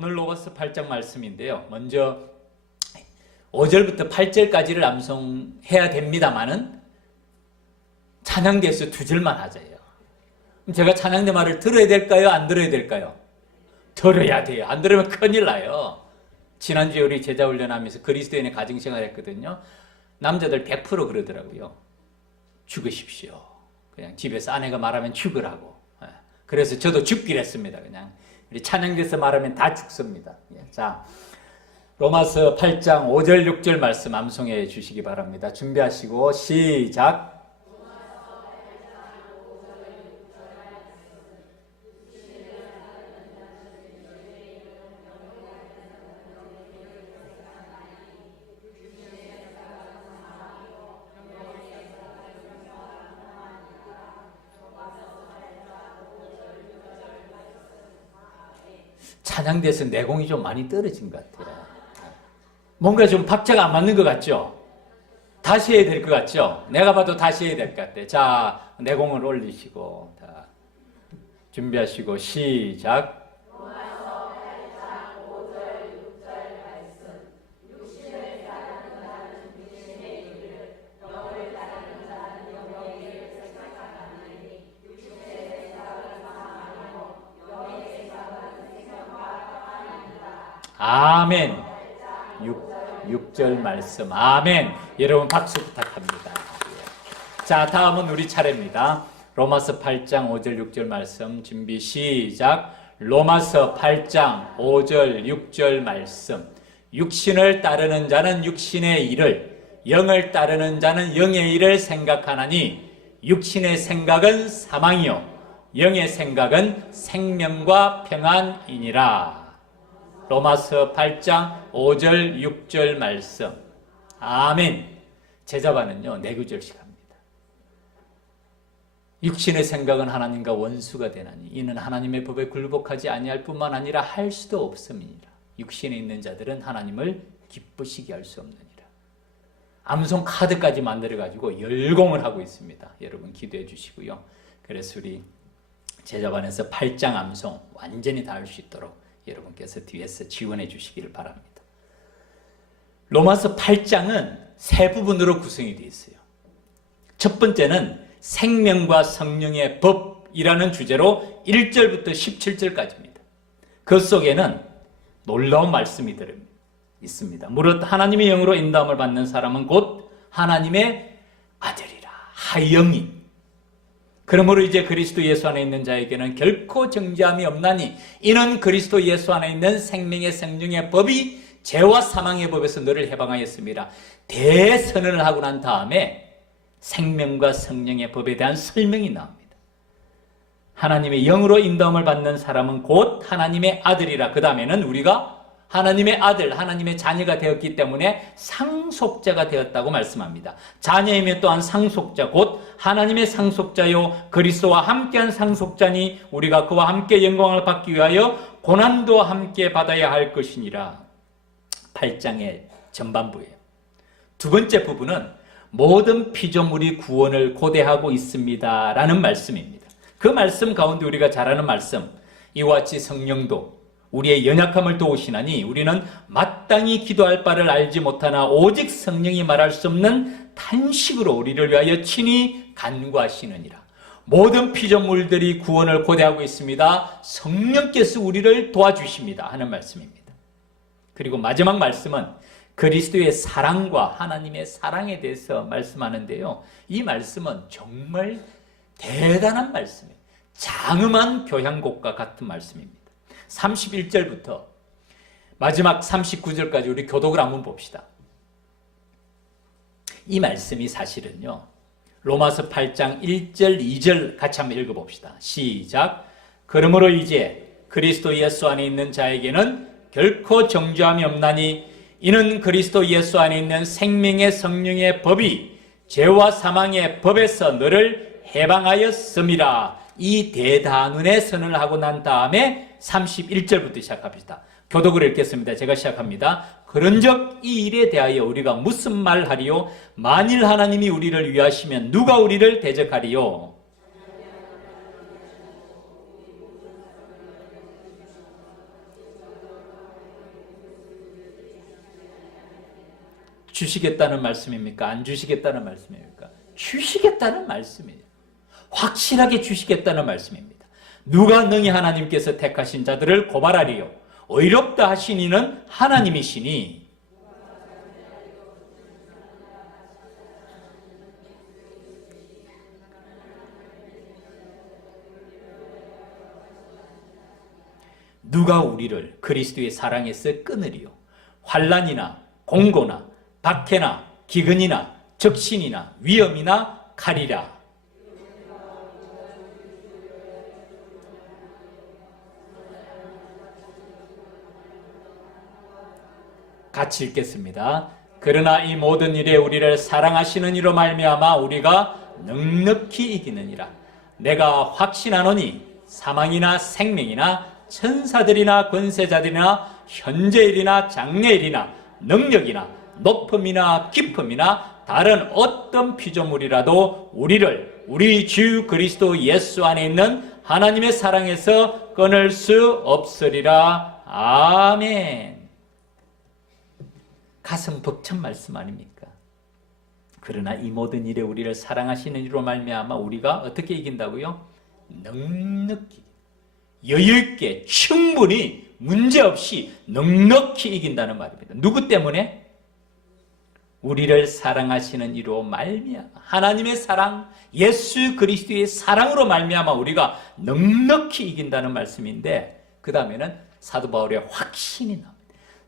오늘 로마서 8장 말씀인데요. 먼저 5절부터 8절까지를 암송해야 됩니다만은 찬양대에서 2절만 하자요. 그럼 제가 찬양대 말을 들어야 될까요? 안 들어야 될까요? 들어야 돼요. 안 들으면 큰일 나요. 지난주에 우리 제자 훈련하면서 그리스도인의 가정생활 했거든요. 남자들 100% 그러더라고요. 죽으십시오. 그냥 집에서 아내가 말하면 죽으라고. 그래서 저도 죽기로 했습니다. 그냥 우리 찬양대에서 말하면 다 죽습니다. 자, 로마서 8장 5절 6절 말씀 암송해 주시기 바랍니다. 준비하시고 시작. 찬양대에서 내공이 좀 많이 떨어진 것 같아요. 뭔가 좀 박자가 안 맞는 것 같죠? 다시 해야 될 것 같죠? 내가 봐도 다시 해야 될 것 같아요. 자, 내공을 올리시고 자, 준비하시고 시작. 아멘. 6절 말씀. 아멘. 여러분 박수 부탁합니다. 자, 다음은 우리 차례입니다. 로마서 8장 5절 6절 말씀 준비 시작. 로마서 8장 5절 6절 말씀. 육신을 따르는 자는 육신의 일을, 영을 따르는 자는 영의 일을 생각하나니 육신의 생각은 사망이요 영의 생각은 생명과 평안이니라. 로마서 8장 5절 6절 말씀. 아멘. 제자반은요 4구절씩 합니다. 육신의 생각은 하나님과 원수가 되나니 이는 하나님의 법에 굴복하지 아니할 뿐만 아니라 할 수도 없음이니라. 육신에 있는 자들은 하나님을 기쁘시게 할 수 없느니라. 암송 카드까지 만들어가지고 열공을 하고 있습니다. 여러분 기도해 주시고요. 그래서 우리 제자반에서 8장 암송 완전히 다 할 수 있도록 여러분께서 뒤에서 지원해 주시기를 바랍니다. 로마서 8장은 세 부분으로 구성이 되어 있어요. 첫 번째는 생명과 성령의 법이라는 주제로 1절부터 17절까지입니다. 그 속에는 놀라운 말씀이 들어 있습니다. 무릇 하나님의 영으로 인도함을 받는 사람은 곧 하나님의 아들이라 하영이. 그러므로 이제 그리스도 예수 안에 있는 자에게는 결코 정죄함이 없나니 이는 그리스도 예수 안에 있는 생명의 성령의 법이 죄와 사망의 법에서 너를 해방하였습니다. 대선언을 하고 난 다음에 생명과 성령의 법에 대한 설명이 나옵니다. 하나님의 영으로 인도함을 받는 사람은 곧 하나님의 아들이라. 그 다음에는 우리가 하나님의 아들, 하나님의 자녀가 되었기 때문에 상속자가 되었다고 말씀합니다. 자녀이면 또한 상속자, 곧 하나님의 상속자요 그리스도와 함께한 상속자니 우리가 그와 함께 영광을 받기 위하여 고난도 함께 받아야 할 것이니라. 8장의 전반부예요. 두 번째 부분은 모든 피조물이 구원을 고대하고 있습니다 라는 말씀입니다. 그 말씀 가운데 우리가 잘 아는 말씀, 이와 같이 성령도 우리의 연약함을 도우시나니 우리는 마땅히 기도할 바를 알지 못하나 오직 성령이 말할 수 없는 탄식으로 우리를 위하여 친히 간구하시느니라. 모든 피조물들이 구원을 고대하고 있습니다. 성령께서 우리를 도와주십니다 하는 말씀입니다. 그리고 마지막 말씀은 그리스도의 사랑과 하나님의 사랑에 대해서 말씀하는데요. 이 말씀은 정말 대단한 말씀이에요. 장엄한 교향곡과 같은 말씀입니다. 31절부터 마지막 39절까지 우리 교독을 한번 봅시다. 이 말씀이 사실은요, 로마서 8장 1절, 2절 같이 한번 읽어봅시다. 시작. 그러므로 이제 그리스도 예수 안에 있는 자에게는 결코 정죄함이 없나니 이는 그리스도 예수 안에 있는 생명의 성령의 법이 죄와 사망의 법에서 너를 해방하였음이라. 이 대단운의 선언을 하고 난 다음에 31절부터 시작합시다. 교독을 읽겠습니다. 제가 시작합니다. 그런즉 이 일에 대하여 우리가 무슨 말하리요? 만일 하나님이 우리를 위하시면 누가 우리를 대적하리요? 주시겠다는 말씀입니까? 안 주시겠다는 말씀입니까? 주시겠다는 말씀이에요. 확실하게 주시겠다는 말씀입니다. 누가 능히 하나님께서 택하신 자들을 고발하리요? 의롭다 하신 이는 하나님이시니 누가 우리를 그리스도의 사랑에서 끊으리요? 환난이나 공고나 박해나 기근이나 적신이나 위험이나 칼이라. 같이 읽겠습니다. 그러나 이 모든 일에 우리를 사랑하시는 이로 말미암아 우리가 넉넉히 이기느니라. 내가 확신하노니 사망이나 생명이나 천사들이나 권세자들이나 현재일이나 장래일이나 능력이나 높음이나 깊음이나 다른 어떤 피조물이라도 우리를 우리 주 그리스도 예수 안에 있는 하나님의 사랑에서 끊을 수 없으리라. 아멘. 가슴 벅찬 말씀 아닙니까? 그러나 이 모든 일에 우리를 사랑하시는 이로 말미암아 우리가 어떻게 이긴다고요? 넉넉히, 여유있게, 충분히, 문제없이 넉넉히 이긴다는 말입니다. 누구 때문에? 우리를 사랑하시는 이로 말미암아 하나님의 사랑, 예수 그리스도의 사랑으로 말미암아 우리가 넉넉히 이긴다는 말씀인데, 그 다음에는 사도 바울의 확신이 나옵니다.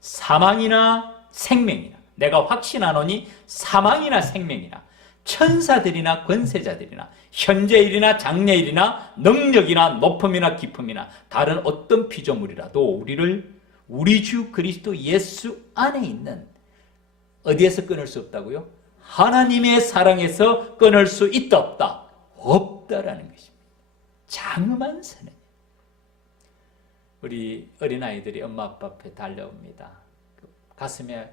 사망이나 생명이나, 내가 확신하노니 사망이나 생명이나 천사들이나 권세자들이나 현재일이나 장래일이나 능력이나 높음이나 깊음이나 다른 어떤 피조물이라도 우리를 우리 주 그리스도 예수 안에 있는 어디에서 끊을 수 없다고요? 하나님의 사랑에서 끊을 수 있다 없다? 없다라는 것입니다. 장엄한 선언. 우리 어린아이들이 엄마 아빠 앞에 달려옵니다. 가슴에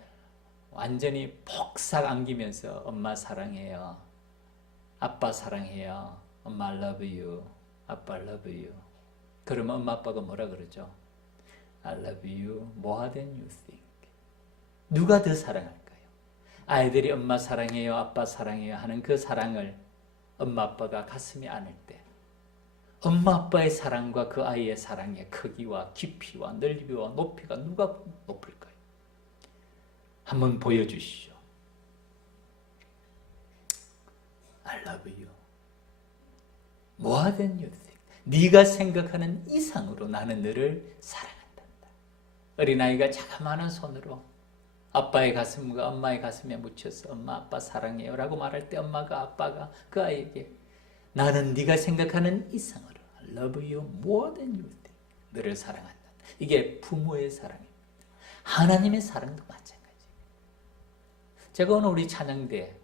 완전히 폭삭 안기면서 엄마 사랑해요. 아빠 사랑해요. 엄마 I love you. 아빠 I love you. 그러면 엄마 아빠가 뭐라 그러죠? I love you more than you think. 누가 더 사랑할까요? 아이들이 엄마 사랑해요. 아빠 사랑해요 하는 그 사랑을 엄마 아빠가 가슴에 안을 때 엄마 아빠의 사랑과 그 아이의 사랑의 크기와 깊이와 넓이와 높이가 누가 높을까요? 한번 보여주시죠. I love you more than you think. 네가 생각하는 이상으로 나는 너를 사랑한다. 어린아이가 자그마한 손으로 아빠의 가슴과 엄마의 가슴에 묻혀서 엄마 아빠 사랑해요 라고 말할 때 엄마가 아빠가 그 아이에게 나는 네가 생각하는 이상으로 I love you more than you think. 너를 사랑한다. 이게 부모의 사랑입니다. 하나님의 사랑도 마찬가지예요. 제가 오늘 우리 찬양대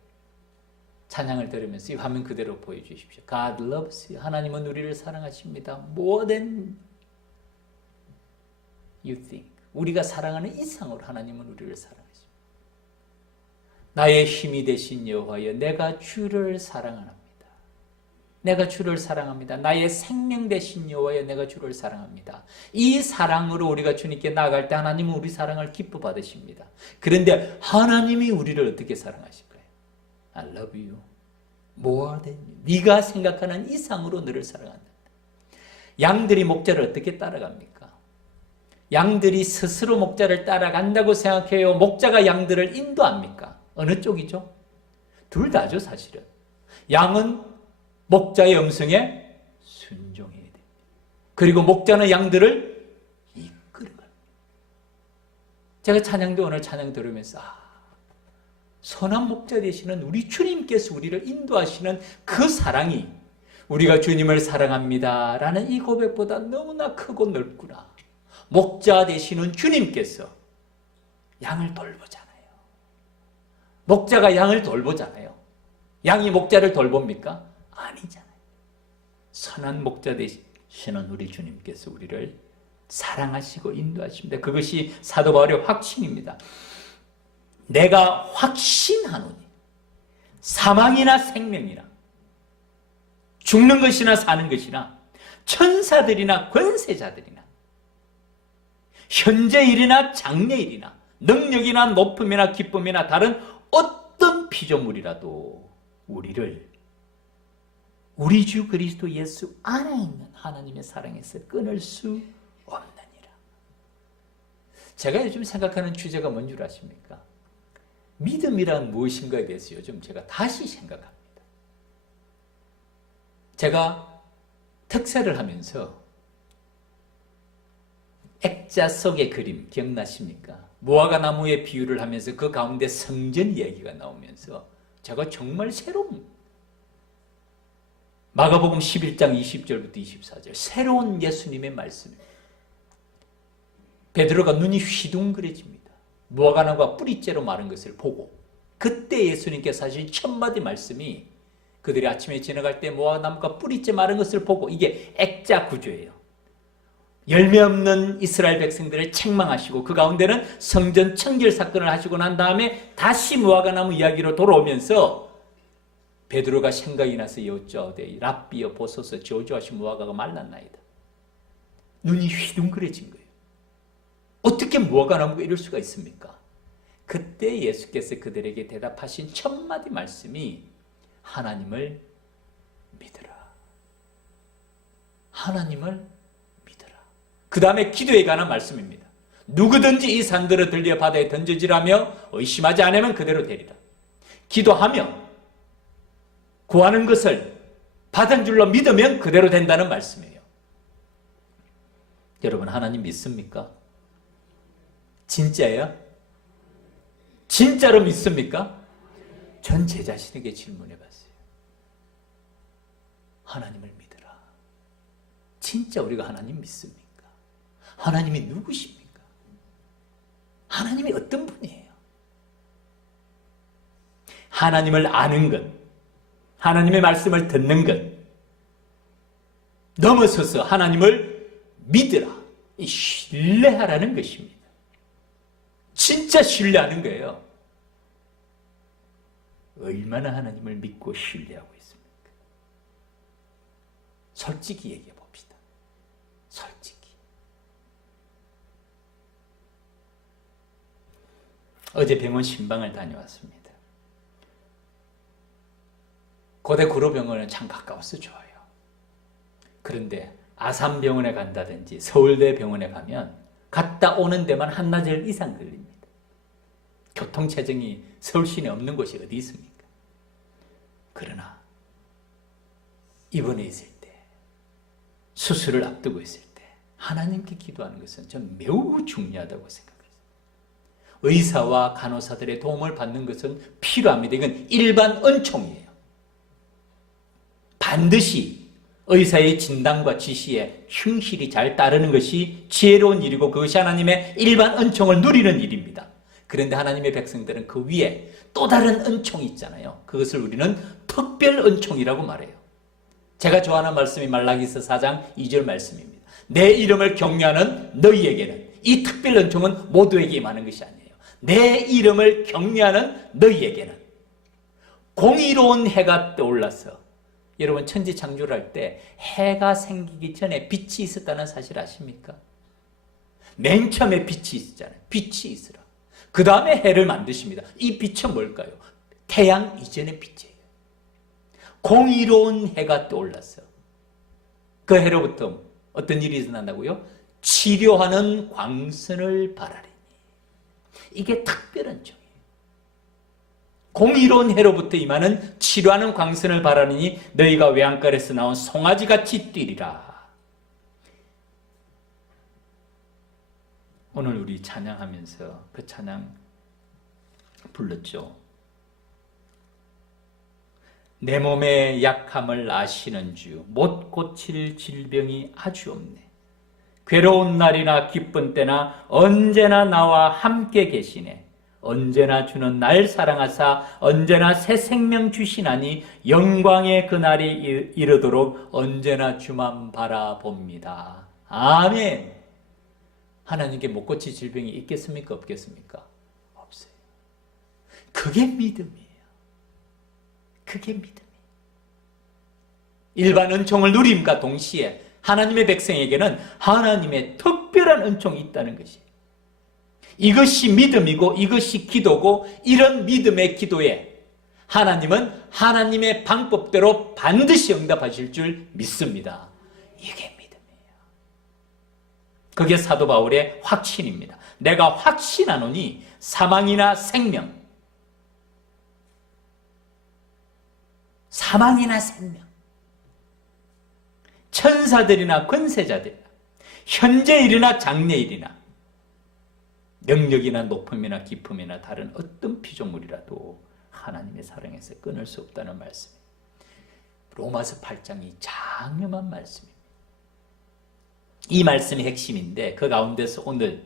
찬양을 들으면서 이 화면 그대로 보여주십시오. God loves you. 하나님은 우리를 사랑하십니다. More than you think. 우리가 사랑하는 이상으로 하나님은 우리를 사랑하십니다. 나의 힘이 되신 여호와여, 내가 주를 사랑합니다. 내가 주를 사랑합니다. 나의 생명 되신 여호와여, 내가 주를 사랑합니다. 이 사랑으로 우리가 주님께 나아갈 때 하나님은 우리 사랑을 기뻐 받으십니다. 그런데 하나님이 우리를 어떻게 사랑하실까요? I love you more than you. 네가 생각하는 이상으로 너를 사랑한다. 양들이 목자를 어떻게 따라갑니까? 양들이 스스로 목자를 따라간다고 생각해요? 목자가 양들을 인도합니까? 어느 쪽이죠? 둘 다죠, 사실은. 양은 목자의 음성에 순종해야 됩니다. 그리고 목자는 양들을 이끌어갑니다. 제가 찬양도 오늘 찬양 들으면서 선한 목자 되시는 우리 주님께서 우리를 인도하시는 그 사랑이 우리가 주님을 사랑합니다 라는 이 고백보다 너무나 크고 넓구나. 목자 되시는 주님께서 양을 돌보잖아요. 목자가 양을 돌보잖아요. 양이 목자를 돌봅니까? 아니잖아요. 선한 목자 되시는 우리 주님께서 우리를 사랑하시고 인도하십니다. 그것이 사도 바울의 확신입니다. 내가 확신하노니 사망이나 생명이나 죽는 것이나 사는 것이나 천사들이나 권세자들이나 현재일이나 장래일이나 능력이나 높음이나 기쁨이나 다른 어떤 피조물이라도 우리를 우리 주 그리스도 예수 안에 있는 하나님의 사랑에서 끊을 수 없느니라. 제가 요즘 생각하는 주제가 뭔 줄 아십니까? 믿음이란 무엇인가에 대해서 요즘 제가 다시 생각합니다. 제가 특세를 하면서 액자 속의 그림 기억나십니까? 무화과 나무의 비유를 하면서 그 가운데 성전 이야기가 나오면서 제가 정말 새로운 마가복음 11장 20절부터 24절 새로운 예수님의 말씀입니다. 베드로가 눈이 휘둥그레집니다. 무화과나무가 뿌리째로 마른 것을 보고 그때 예수님께서 하신 첫마디 말씀이 그들이 아침에 지나갈 때 무화과나무가 뿌리째 마른 것을 보고 이게 액자 구조예요. 열매 없는 이스라엘 백성들을 책망하시고 그 가운데는 성전 청결 사건을 하시고 난 다음에 다시 무화과나무 이야기로 돌아오면서 베드로가 생각이 나서 여쭈어대 랍비여 보소서 저주하신 무화과가 말랐나이다. 눈이 휘둥그레진 거예요. 어떻게 무화과나무가 이럴 수가 있습니까? 그때 예수께서 그들에게 대답하신 첫마디 말씀이 하나님을 믿으라. 하나님을 믿으라. 그 다음에 기도에 관한 말씀입니다. 누구든지 이 산들을 들려 바다에 던져지라며 의심하지 않으면 그대로 되리라. 기도하며 구하는 것을 받은 줄로 믿으면 그대로 된다는 말씀이에요. 여러분 하나님 믿습니까? 진짜예요? 진짜로 믿습니까? 전 제 자신에게 질문해 봤어요. 하나님을 믿으라. 진짜 우리가 하나님 믿습니까? 하나님이 누구십니까? 하나님이 어떤 분이에요? 하나님을 아는 것, 하나님의 말씀을 듣는 것, 넘어서서 하나님을 믿으라. 이 신뢰하라는 것입니다. 진짜 신뢰하는 거예요. 얼마나 하나님을 믿고 신뢰하고 있습니까? 솔직히 얘기해 봅시다. 솔직히. 어제 병원 신방을 다녀왔습니다. 고대 구로병원은 참 가까워서 좋아요. 그런데 아산병원에 간다든지 서울대 병원에 가면 갔다 오는 데만 한나절 이상 걸립니다. 교통체증이 서울 시내에 없는 곳이 어디 있습니까? 그러나 입원해 있을 때, 수술을 앞두고 있을 때 하나님께 기도하는 것은 전 매우 중요하다고 생각합니다. 의사와 간호사들의 도움을 받는 것은 필요합니다. 이건 일반 은총이에요. 반드시 의사의 진단과 지시에 충실히 잘 따르는 것이 지혜로운 일이고 그것이 하나님의 일반 은총을 누리는 일입니다. 그런데 하나님의 백성들은 그 위에 또 다른 은총이 있잖아요. 그것을 우리는 특별 은총이라고 말해요. 제가 좋아하는 말씀이 말라기서 4장 2절 말씀입니다. 내 이름을 경외하는 너희에게는 이 특별 은총은 모두에게 임하는 것이 아니에요. 내 이름을 경외하는 너희에게는 공의로운 해가 떠올라서 여러분 천지창조를 할 때 해가 생기기 전에 빛이 있었다는 사실 아십니까? 맨 처음에 빛이 있었잖아요. 빛이 있으라. 그 다음에 해를 만드십니다. 이 빛은 뭘까요? 태양 이전의 빛이에요. 공의로운 해가 떠올랐어. 그 해로부터 어떤 일이 일어난다고요? 치료하는 광선을 바라리니. 이게 특별한 종이에요. 공의로운 해로부터 임하는 치료하는 광선을 바라니 너희가 외양간에서 나온 송아지같이 뛰리라. 오늘 우리 찬양하면서 그 찬양 불렀죠. 내 몸의 약함을 아시는 주, 못 고칠 질병이 아주 없네. 괴로운 날이나 기쁜 때나 언제나 나와 함께 계시네. 언제나 주는 날 사랑하사 언제나 새 생명 주시나니 영광의 그날이 이르도록 언제나 주만 바라봅니다. 아멘. 하나님께 못 고칠 질병이 있겠습니까? 없겠습니까? 없어요. 그게 믿음이에요. 그게 믿음이에요. 일반 은총을 누림과 동시에 하나님의 백성에게는 하나님의 특별한 은총이 있다는 것이에요. 이것이 믿음이고 이것이 기도고, 이런 믿음의 기도에 하나님은 하나님의 방법대로 반드시 응답하실 줄 믿습니다. 이게 믿음이에요. 그게 사도 바울의 확신입니다. 내가 확신하노니 사망이나 생명, 사망이나 생명, 천사들이나 권세자들이나 현재 일이나 장래 일이나 능력이나 높음이나 깊음이나 다른 어떤 피조물이라도 하나님의 사랑에서 끊을 수 없다는 말씀입니다. 로마서 8장이 장엄한 말씀입니다. 이 말씀이 핵심인데, 그 가운데서 오늘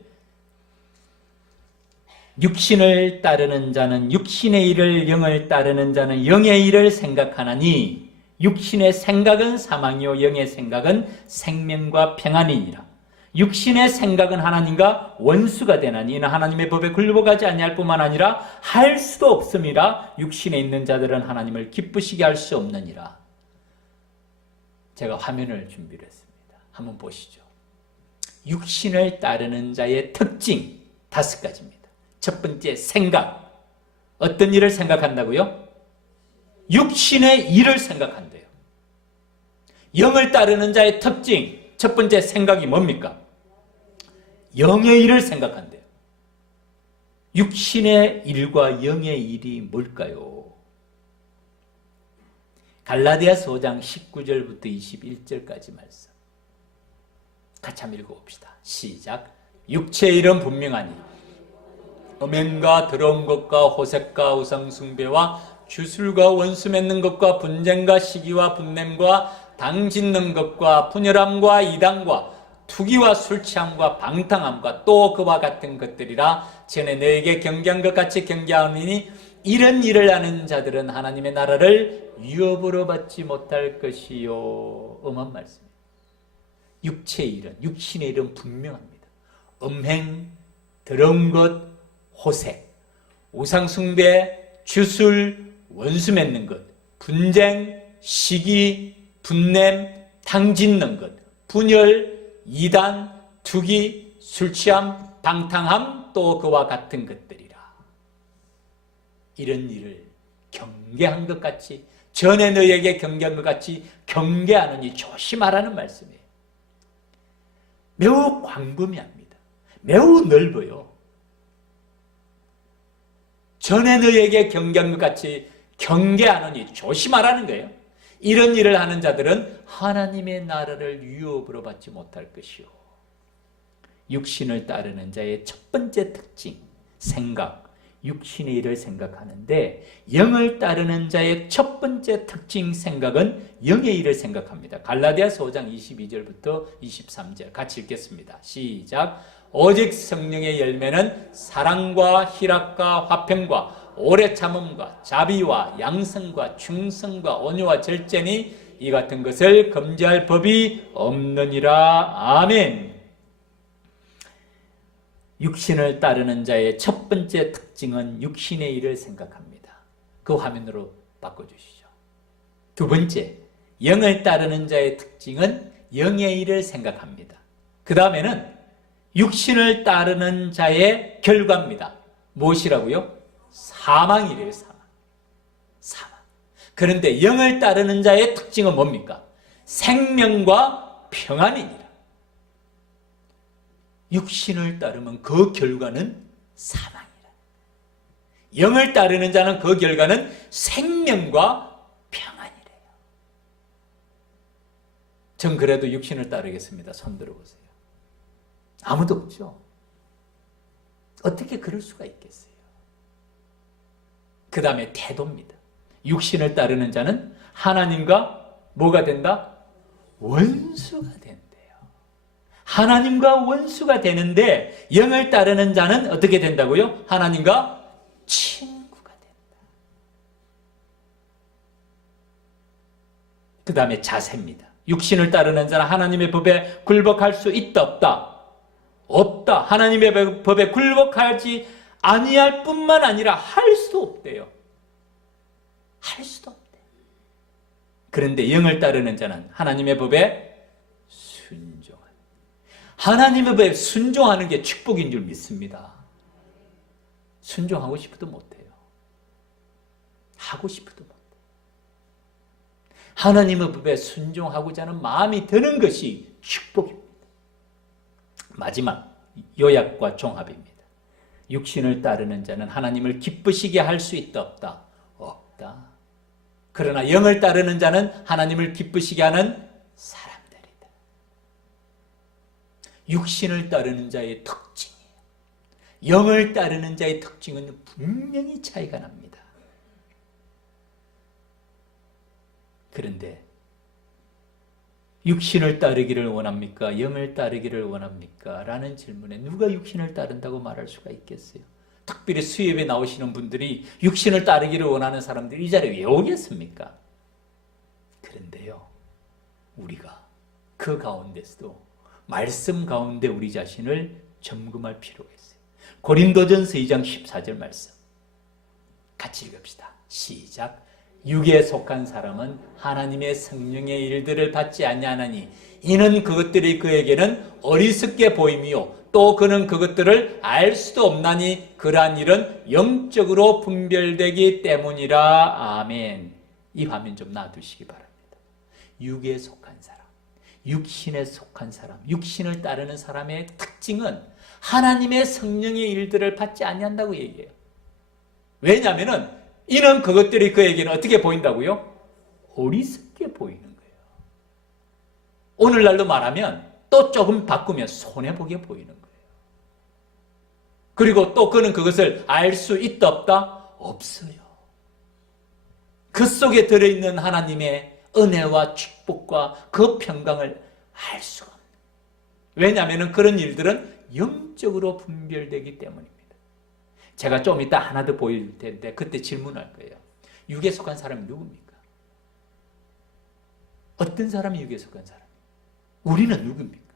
육신을 따르는 자는 육신의 일을, 영을 따르는 자는 영의 일을 생각하나니 육신의 생각은 사망이요 영의 생각은 생명과 평안이니라. 육신의 생각은 하나님과 원수가 되나니 이는 하나님의 법에 굴복하지 아니할 뿐만 아니라 할 수도 없음이라. 육신에 있는 자들은 하나님을 기쁘시게 할 수 없느니라. 제가 화면을 준비를 했습니다. 한번 보시죠. 육신을 따르는 자의 특징 5가지입니다. 첫 번째, 생각. 어떤 일을 생각한다고요? 육신의 일을 생각한대요. 영을 따르는 자의 특징 첫 번째 생각이 뭡니까? 영의 일을 생각한대요. 육신의 일과 영의 일이 뭘까요? 갈라디아서 5장 19절부터 21절까지 말씀 같이 한번 읽어봅시다. 시작. 육체의 일은 분명하니 음행과 더러운 것과 호색과 우상숭배와 주술과 원수 맺는 것과 분쟁과 시기와 분냄과 당 짓는 것과 분열함과 이단과 투기와 술취함과 방탕함과 또 그와 같은 것들이라. 전에 너에게 경계한 것 같이 경계하노니 이런 일을 하는 자들은 하나님의 나라를 유업으로 받지 못할 것이요. 엄한 말씀입니다. 육체의 일은, 육신의 일은 분명합니다. 음행, 더러운 것, 호색, 우상숭배, 주술, 원수 맺는 것, 분쟁, 시기, 분냄, 당 짓는 것, 분열, 이단, 투기, 술취함, 방탕함, 또 그와 같은 것들이라. 이런 일을 경계한 것 같이, 전에 너에게 경계한 것 같이 경계하느니 조심하라는 말씀이에요. 매우 광범위합니다. 매우 넓어요. 전에 너에게 경계한 것 같이 경계하느니 조심하라는 거예요. 이런 일을 하는 자들은 하나님의 나라를 유업으로 받지 못할 것이요. 육신을 따르는 자의 첫 번째 특징, 생각, 육신의 일을 생각하는데, 영을 따르는 자의 첫 번째 특징, 생각은 영의 일을 생각합니다. 갈라디아서 5장 22절부터 23절 같이 읽겠습니다. 시작. 오직 성령의 열매는 사랑과 희락과 화평과 오래 참음과 자비와 양성과 충성과 온유와 절제니 이 같은 것을 금지할 법이 없느니라. 아멘. 육신을 따르는 자의 첫 번째 특징은 육신의 일을 생각합니다. 그 화면으로 바꿔주시죠. 두 번째, 영을 따르는 자의 특징은 영의 일을 생각합니다. 그 다음에는 육신을 따르는 자의 결과입니다. 무엇이라고요? 사망이래요. 사망. 그런데 영을 따르는 자의 특징은 뭡니까? 생명과 평안이니라. 육신을 따르면 그 결과는 사망이라. 영을 따르는 자는 그 결과는 생명과 평안이래요. 전 그래도 육신을 따르겠습니다. 손 들어보세요. 아무도 없죠. 어떻게 그럴 수가 있겠어요? 그 다음에 태도입니다. 육신을 따르는 자는 하나님과 뭐가 된다? 원수가 된대요. 하나님과 원수가 되는데, 영을 따르는 자는 어떻게 된다고요? 하나님과 친구가 된다. 그 다음에 자세입니다. 육신을 따르는 자는 하나님의 법에 굴복할 수 있다 없다? 없다. 하나님의 법에 굴복하지 아니할 뿐만 아니라 할 수도 없대요. 할 수도 없대. 그런데 영을 따르는 자는 하나님의 법에 순종하는, 하나님의 법에 순종하는 게 축복인 줄 믿습니다. 순종하고 싶어도 못해요. 하고 싶어도 못해요. 하나님의 법에 순종하고자 하는 마음이 드는 것이 축복입니다. 마지막 요약과 종합입니다. 육신을 따르는 자는 하나님을 기쁘시게 할 수 있다 없다? 없다. 그러나 영을 따르는 자는 하나님을 기쁘시게 하는 사람들이다. 육신을 따르는 자의 특징이에요. 영을 따르는 자의 특징은 분명히 차이가 납니다. 그런데 육신을 따르기를 원합니까? 영을 따르기를 원합니까? 라는 질문에 누가 육신을 따른다고 말할 수가 있겠어요? 특별히 수협에 나오시는 분들이 육신을 따르기를 원하는 사람들이 이 자리에 왜 오겠습니까? 그런데요, 우리가 그 가운데서도 말씀 가운데 우리 자신을 점검할 필요가 있어요. 고린도전서 2장 14절 말씀 같이 읽읍시다. 시작. 육에 속한 사람은 하나님의 성령의 일들을 받지 아니하나니 이는 그것들이 그에게는 어리석게 보임이요 또 그는 그것들을 알 수도 없나니 그러한 일은 영적으로 분별되기 때문이라. 아멘. 이 화면 좀 놔두시기 바랍니다. 육에 속한 사람, 육신에 속한 사람, 육신을 따르는 사람의 특징은 하나님의 성령의 일들을 받지 아니한다고 얘기해요. 왜냐하면 이는 그것들이 그에게는 어떻게 보인다고요? 어리석게 보이는 거예요. 오늘날로 말하면 또 조금 바꾸면 손해보게 보이는 거예요. 그리고 또 그는 그것을 알 수 있다 없다? 없어요. 그 속에 들어있는 하나님의 은혜와 축복과 그 평강을 알 수가 없는 거예요. 왜냐하면 그런 일들은 영적으로 분별되기 때문입니다. 제가 좀 이따 하나 더 보일 텐데 그때 질문할 거예요. 육에 속한 사람이 누굽니까? 어떤 사람이 육에 속한 사람입니까? 우리는 누굽니까?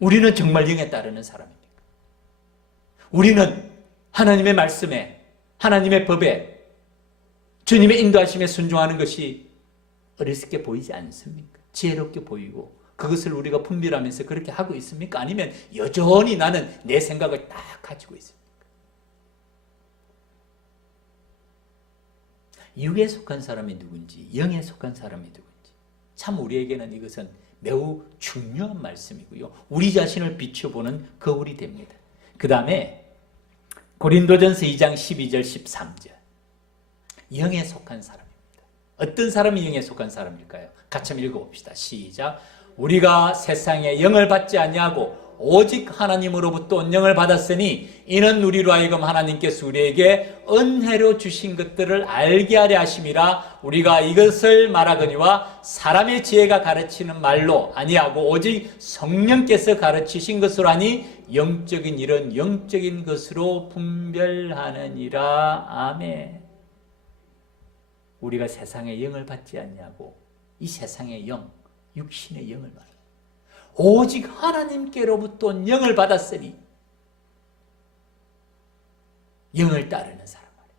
우리는 정말 영에 따르는 사람입니까? 우리는 하나님의 말씀에, 하나님의 법에, 주님의 인도하심에 순종하는 것이 어리석게 보이지 않습니까? 지혜롭게 보이고 그것을 우리가 분별하면서 그렇게 하고 있습니까? 아니면 여전히 나는 내 생각을 딱 가지고 있습니까? 육에 속한 사람이 누군지, 영에 속한 사람이 누군지 참 우리에게는 이것은 매우 중요한 말씀이고요. 우리 자신을 비춰보는 거울이 됩니다. 그 다음에 고린도전서 2장 12절 13절 영에 속한 사람입니다. 어떤 사람이 영에 속한 사람일까요? 같이 한번 읽어봅시다. 시작. 우리가 세상에 영을 받지 아니하고 오직 하나님으로부터 온 영을 받았으니 이는 우리로 하여금 하나님께서 우리에게 은혜로 주신 것들을 알게 하려 하심이라. 우리가 이것을 말하거니와 사람의 지혜가 가르치는 말로 아니하고 오직 성령께서 가르치신 것으로 하니 영적인 일은 영적인 것으로 분별하느니라. 아멘. 우리가 세상의 영을 받지 않냐고 이 세상의 영, 육신의 영을 말합니다. 오직 하나님께로부터 온 영을 받았으니 영을 따르는 사람 말이에요.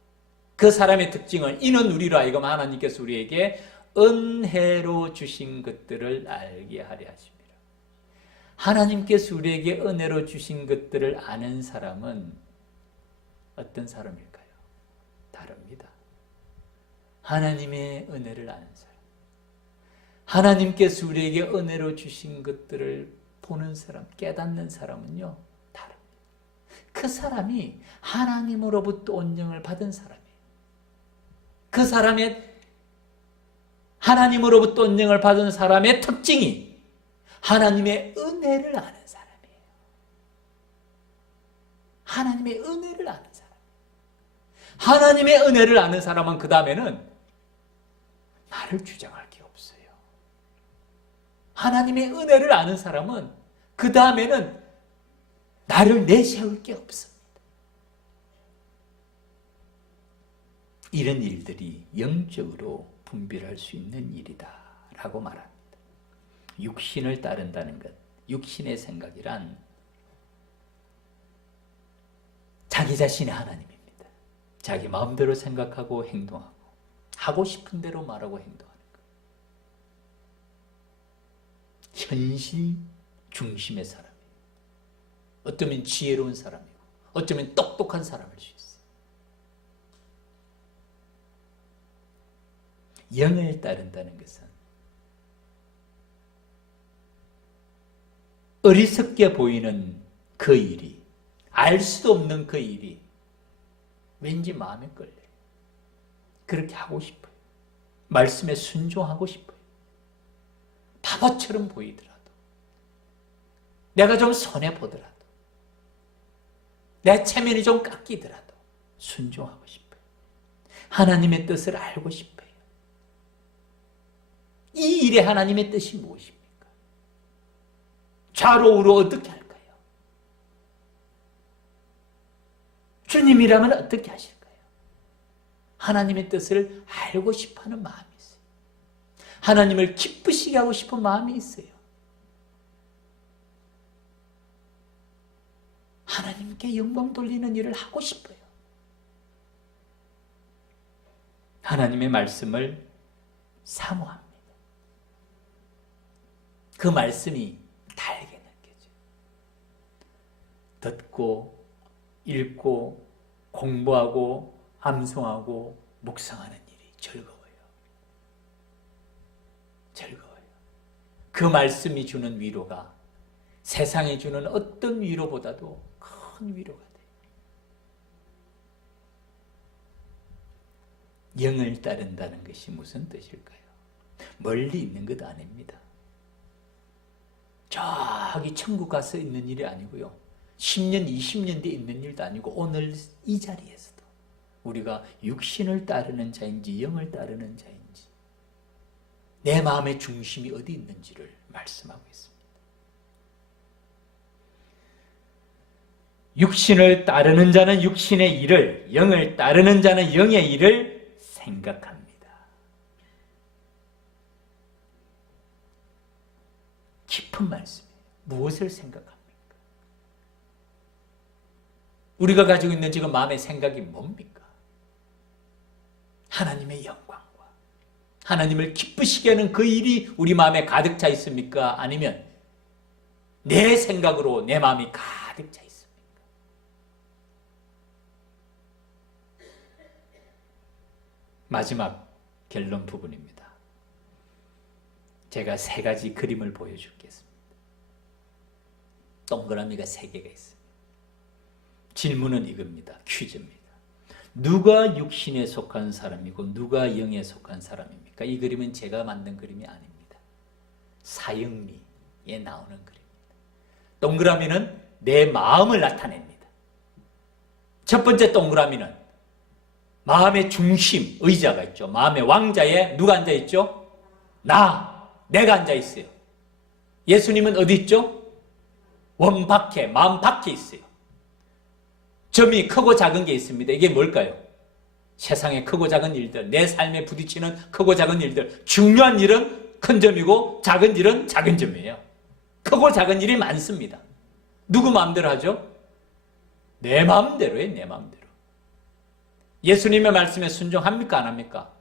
그 사람의 특징은 이는 우리로 하여금 하나님께서 우리에게 은혜로 주신 것들을 알게 하려 하십니다. 하나님께서 우리에게 은혜로 주신 것들을 아는 사람은 어떤 사람일까요? 다릅니다. 하나님의 은혜를 아는 사람, 하나님께서 우리에게 은혜로 주신 것들을 보는 사람, 깨닫는 사람은요, 다릅니다. 그 사람이 하나님으로부터 온 영을 받은 사람이에요. 그 사람의 하나님으로부터 온 영을 받은 사람의 특징이 하나님의 은혜를 아는 사람이에요. 하나님의 은혜를 아는 사람. 하나님의 은혜를 아는 사람은 그 다음에는 나를 주장할 게 없어요. 하나님의 은혜를 아는 사람은 그 다음에는 나를 내세울 게 없습니다. 이런 일들이 영적으로 분별할 수 있는 일이다 라고 말합니다. 육신을 따른다는 것, 육신의 생각이란 자기 자신의 하나님입니다. 자기 마음대로 생각하고 행동하고 하고 싶은 대로 말하고 행동하는 것. 현실 중심의 사람이에요. 어쩌면 지혜로운 사람이고 어쩌면 똑똑한 사람일 수 있어요. 영을 따른다는 것은 어리석게 보이는 그 일이, 알 수도 없는 그 일이 왠지 마음에 걸려요. 그렇게 하고 싶어요. 말씀에 순종하고 싶어요. 바보처럼 보이더라도, 내가 좀 손해보더라도, 내 체면이 좀 깎이더라도 순종하고 싶어요. 하나님의 뜻을 알고 싶어요. 이 일에 하나님의 뜻이 무엇입니까? 좌로 우로 어떻게 할까요? 주님이라면 어떻게 하실까요? 하나님의 뜻을 알고 싶어하는 마음이 있어요. 하나님을 기쁘시게 하고 싶은 마음이 있어요. 하나님께 영광 돌리는 일을 하고 싶어요. 하나님의 말씀을 사모합니다. 그 말씀이 달게 느껴져요. 듣고 읽고 공부하고 암송하고 묵상하는 일이 즐거워요. 즐거워요. 그 말씀이 주는 위로가 세상에 주는 어떤 위로보다도 큰 위로가 돼요. 영을 따른다는 것이 무슨 뜻일까요? 멀리 있는 것 아닙니다. 저기 천국 가서 있는 일이 아니고요. 10년, 20년 뒤에 있는 일도 아니고 오늘 이 자리에서도 우리가 육신을 따르는 자인지 영을 따르는 자인지 내 마음의 중심이 어디 있는지를 말씀하고 있습니다. 육신을 따르는 자는 육신의 일을, 영을 따르는 자는 영의 일을 생각합니다. 깊은 말씀이에요. 무엇을 생각합니까? 우리가 가지고 있는 지금 마음의 생각이 뭡니까? 하나님의 영광과 하나님을 기쁘시게 하는 그 일이 우리 마음에 가득 차 있습니까? 아니면 내 생각으로 내 마음이 가득 차 있습니까? 마지막 결론 부분입니다. 제가 3가지 그림을 보여주겠습니다. 동그라미가 3개가 있습니다. 질문은 이겁니다. 퀴즈입니다. 누가 육신에 속한 사람이고 누가 영에 속한 사람입니까? 이 그림은 제가 만든 그림이 아닙니다. 사형리에 나오는 그림입니다. 동그라미는 내 마음을 나타냅니다. 첫 번째 동그라미는 마음의 중심, 의자가 있죠. 마음의 왕자에 누가 앉아있죠? 내가 앉아있어요. 예수님은 어디 있죠? 원밖에, 마음 밖에 있어요. 점이 크고 작은 게 있습니다. 이게 뭘까요? 세상의 크고 작은 일들, 내 삶에 부딪히는 크고 작은 일들, 중요한 일은 큰 점이고 작은 일은 작은 점이에요. 크고 작은 일이 많습니다. 누구 마음대로 하죠? 내 마음대로예요. 내 마음대로. 예수님의 말씀에 순종합니까? 안 합니까?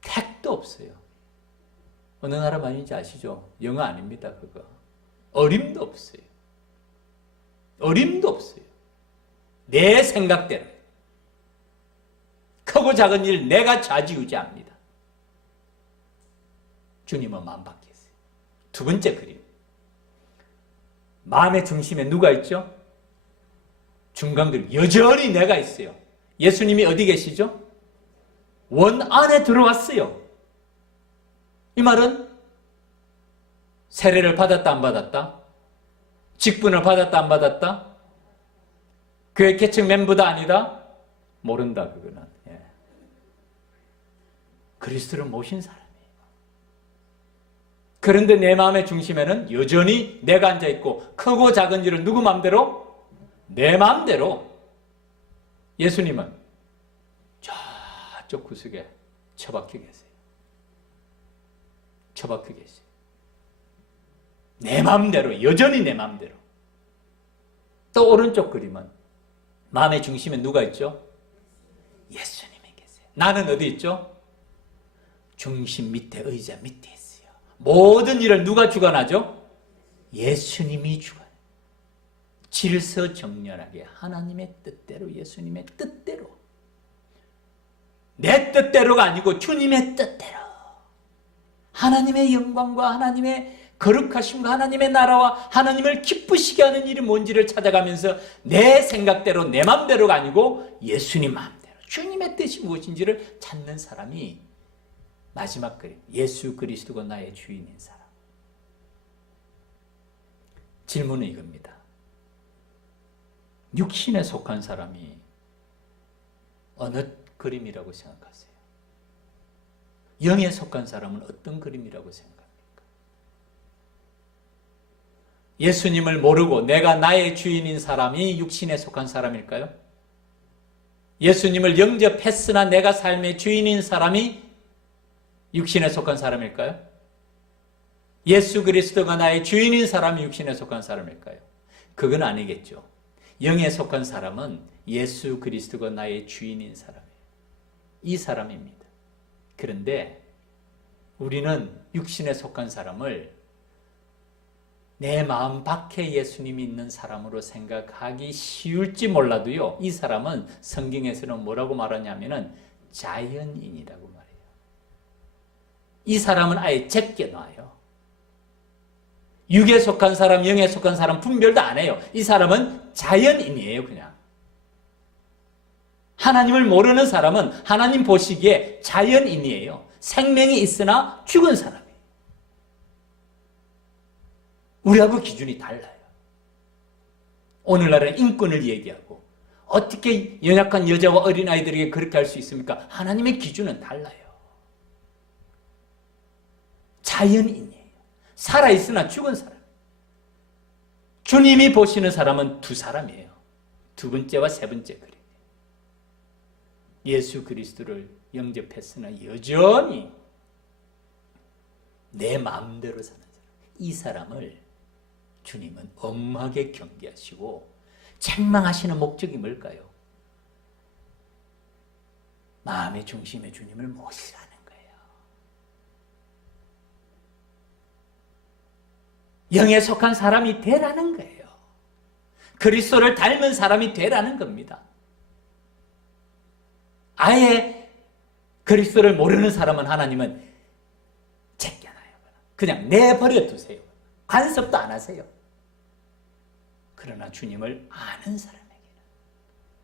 택도 없어요. 어느 나라 말인지 아시죠? 영어 아닙니다. 그거. 어림도 없어요. 어림도 없어요. 내 생각대로. 크고 작은 일 내가 좌지우지합니다. 주님은 마음 밖에 있어요. 두 번째 그림. 마음의 중심에 누가 있죠? 중간 그림. 여전히 내가 있어요. 예수님이 어디 계시죠? 원 안에 들어왔어요. 이 말은 세례를 받았다 안 받았다? 직분을 받았다 안 받았다? 교회 계층 멤버다 아니다? 모른다 그거는. 그리스도를 모신 사람이에요. 그런데 내 마음의 중심에는 여전히 내가 앉아있고 크고 작은 일을 누구 마음대로? 내 마음대로. 예수님은 저쪽 구석에 처박혀 계세요. 처박혀 계세요. 내 마음대로, 여전히 내 마음대로. 또 오른쪽 그림은 마음의 중심에 누가 있죠? 예수님이 계세요. 나는 어디 있죠? 중심 밑에, 의자 밑에 있어요. 모든 일을 누가 주관하죠? 예수님이 주관해요. 질서정연하게 하나님의 뜻대로, 예수님의 뜻대로 내 뜻대로가 아니고 주님의 뜻대로, 하나님의 영광과 하나님의 거룩하심과 하나님의 나라와 하나님을 기쁘시게 하는 일이 뭔지를 찾아가면서 내 생각대로 내 마음대로가 아니고 예수님 마음대로 주님의 뜻이 무엇인지를 찾는 사람이 마지막 그림, 예수 그리스도가 나의 주인인 사람. 질문은 이겁니다. 육신에 속한 사람이 어느 그림이라고 생각하세요? 영에 속한 사람은 어떤 그림이라고 생각합니까? 예수님을 모르고 내가 나의 주인인 사람이 육신에 속한 사람일까요? 예수님을 영접했으나 내가 삶의 주인인 사람이 육신에 속한 사람일까요? 예수 그리스도가 나의 주인인 사람이 육신에 속한 사람일까요? 그건 아니겠죠. 영에 속한 사람은 예수 그리스도가 나의 주인인 사람이에요. 이 사람입니다. 그런데 우리는 육신에 속한 사람을 내 마음 밖에 예수님이 있는 사람으로 생각하기 쉬울지 몰라도요, 이 사람은 성경에서는 뭐라고 말하냐면은 자연인이라고 말해요. 이 사람은 아예 제껴놔요. 육에 속한 사람, 영에 속한 사람 분별도 안 해요. 이 사람은 자연인이에요, 그냥. 하나님을 모르는 사람은 하나님 보시기에 자연인이에요. 생명이 있으나 죽은 사람이에요. 우리하고 기준이 달라요. 오늘날은 인권을 얘기하고 어떻게 연약한 여자와 어린아이들에게 그렇게 할 수 있습니까? 하나님의 기준은 달라요. 자연인이에요. 살아있으나 죽은 사람. 주님이 보시는 사람은 두 사람이에요. 두 번째와 세 번째 그림. 예수 그리스도를 영접했으나 여전히 내 마음대로 사는 사람. 이 사람을 주님은 엄하게 경계하시고 책망하시는 목적이 뭘까요? 마음의 중심에 주님을 모시라는 거예요. 영에 속한 사람이 되라는 거예요. 그리스도를 닮은 사람이 되라는 겁니다. 아예 그리스도를 모르는 사람은 하나님은 제껴놔요. 그냥 내버려 두세요. 간섭도 안 하세요. 그러나 주님을 아는 사람에게는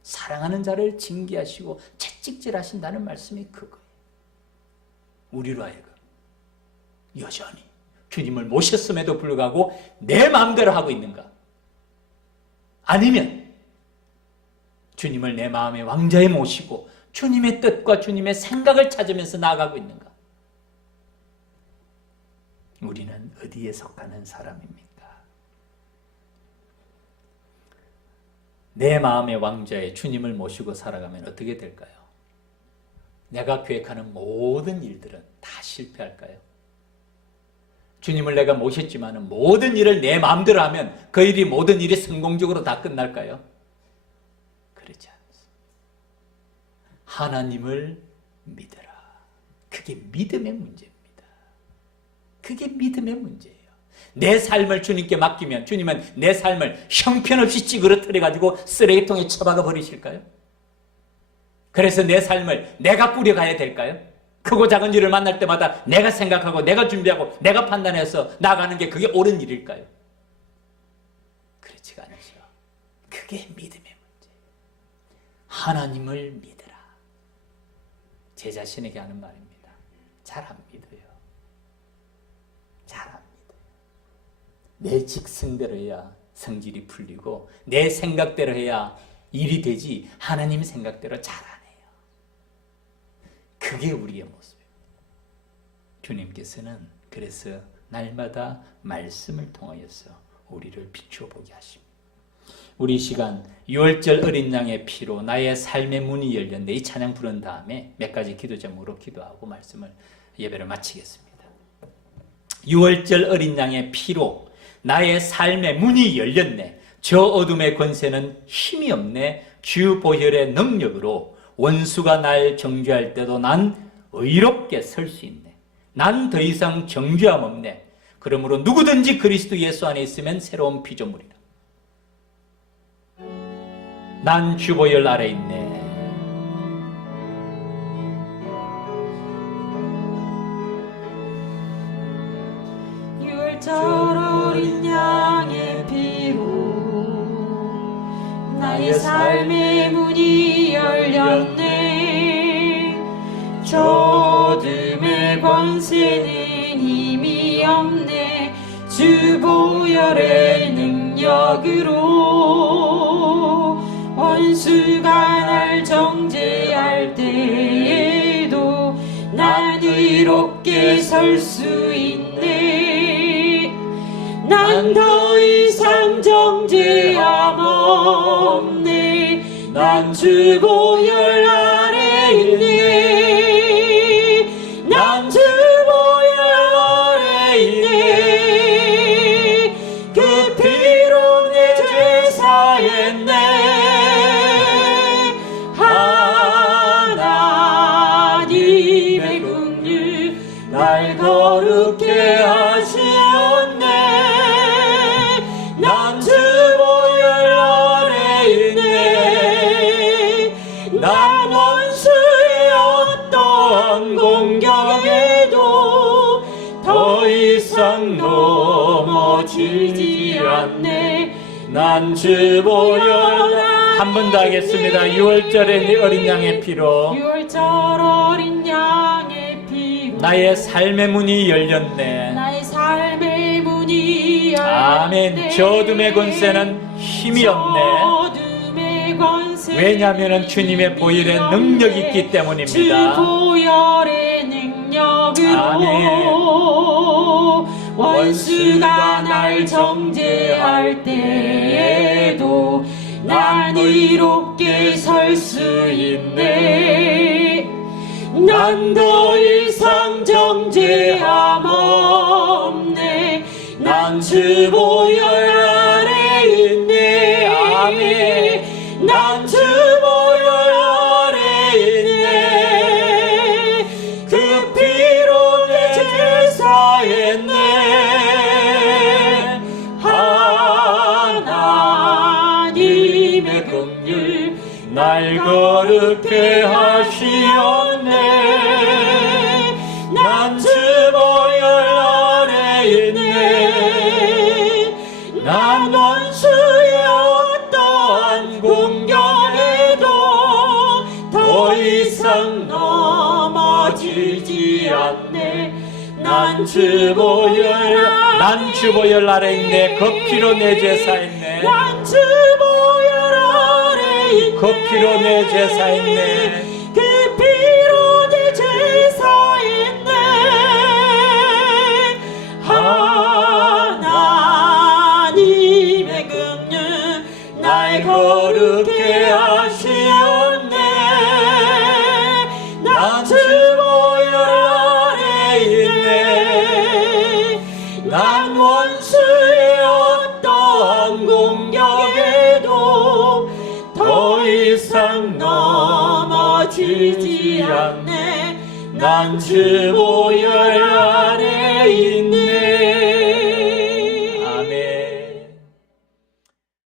사랑하는 자를 징계하시고 채찍질하신다는 말씀이 그거예요. 우리로 하여금 여전히 주님을 모셨음에도 불구하고 내 마음대로 하고 있는가? 아니면 주님을 내 마음의 왕자에 모시고 주님의 뜻과 주님의 생각을 찾으면서 나아가고 있는가? 우리는 어디에 속하는 사람입니까? 내 마음의 왕자에 주님을 모시고 살아가면 어떻게 될까요? 내가 계획하는 모든 일들은 다 실패할까요? 주님을 내가 모셨지만 모든 일을 내 마음대로 하면 그 일이 모든 일이 성공적으로 다 끝날까요? 그렇지 않습니다. 하나님을 믿어라. 그게 믿음의 문제입니다. 그게 믿음의 문제예요. 내 삶을 주님께 맡기면 주님은 내 삶을 형편없이 찌그러뜨려가지고 쓰레기통에 처박아 버리실까요? 그래서 내 삶을 내가 꾸려가야 될까요? 크고 작은 일을 만날 때마다 내가 생각하고 내가 준비하고 내가 판단해서 나가는 게 그게 옳은 일일까요? 그렇지가 않으죠. 그게 믿음의 문제예요. 하나님을 믿으라. 제 자신에게 하는 말입니다. 잘 안 믿어요. 잘 안 믿어요. 내 직성대로 해야 성질이 풀리고 내 생각대로 해야 일이 되지 하나님 생각대로 잘 안 해요. 그게 우리의 모습입니다. 주님께서는 그래서 날마다 말씀을 통하여서 우리를 비추어보게 하십니다. 우리 시간 6월절 어린 양의 피로 나의 삶의 문이 열렸는데 이 찬양 부른 다음에 몇 가지 기도 제목으로 기도하고 말씀을 예배를 마치겠습니다. 6월절 어린 양의 피로 나의 삶의 문이 열렸네. 저 어둠의 권세는 힘이 없네. 주 보혈의 능력으로 원수가 날 정죄할 때도 난 의롭게 설 수 있네. 난 더 이상 정죄함 없네. 그러므로 누구든지 그리스도 예수 안에 있으면 새로운 피조물이라. 난 주 보혈 아래 있네. 나의 삶의 문이 열렸네. 어둠의 권세는 힘이 없네. 주 보혈의 능력으로 원수가 날 정죄할 때에도 난 의롭게 설 수 있네. 난 더 이상 정죄함 없네. 난 주 보혈 아래 있네. 난 주 보혈 아래 있네. 그 피로 내 죄 사했네. 하나님의 긍휼 날 거룩해 하시었네. 난 주 보혈 아래 있네. 난 원수의 어떠한 공격에도 더 이상 넘어지지 않네. 난 주 보혈. 한 번 더 하겠습니다. 6월절의 어린 양의 피로 6월절 어린 양의 피로 나의 삶의 문이 열렸네. 나의 삶의 문이 열렸네. 아멘. 저 어둠의 권세는 힘이 없네. 어둠의 권세 왜냐하면 주님의 보혈의 능력이 있기 때문입니다. 주 보혈의 능력으로 원수가 날 정죄할 때에도 난 의롭게 설 수 있네. 난 더 이상 정죄함 없네. 난 주 보혈 아래 있네. 아멘. 난 주 보혈 아래 있네. 그 피로 내 죄 사했네. 하나님의 긍휼 날 거룩해 하시었네. 난 주 보혈 아래 있네. 난 원수의 어떠한 공격에도 더 이상 넘어지지 않네. 난 주 보혈 아래 있네. 그 피로 내 죄 사했네. 난 주 보혈 아래 있네. 그 피로 내 죄 사했네. 그 피로 내 죄 사했네. 하나님의 긍휼 날 거룩해 하시었네. 난 주 보혈 아래 있네. 난 원수의 어떠한 공격에도 더 이상 넘어지지 않네. 난 주 보혈 아래 있네.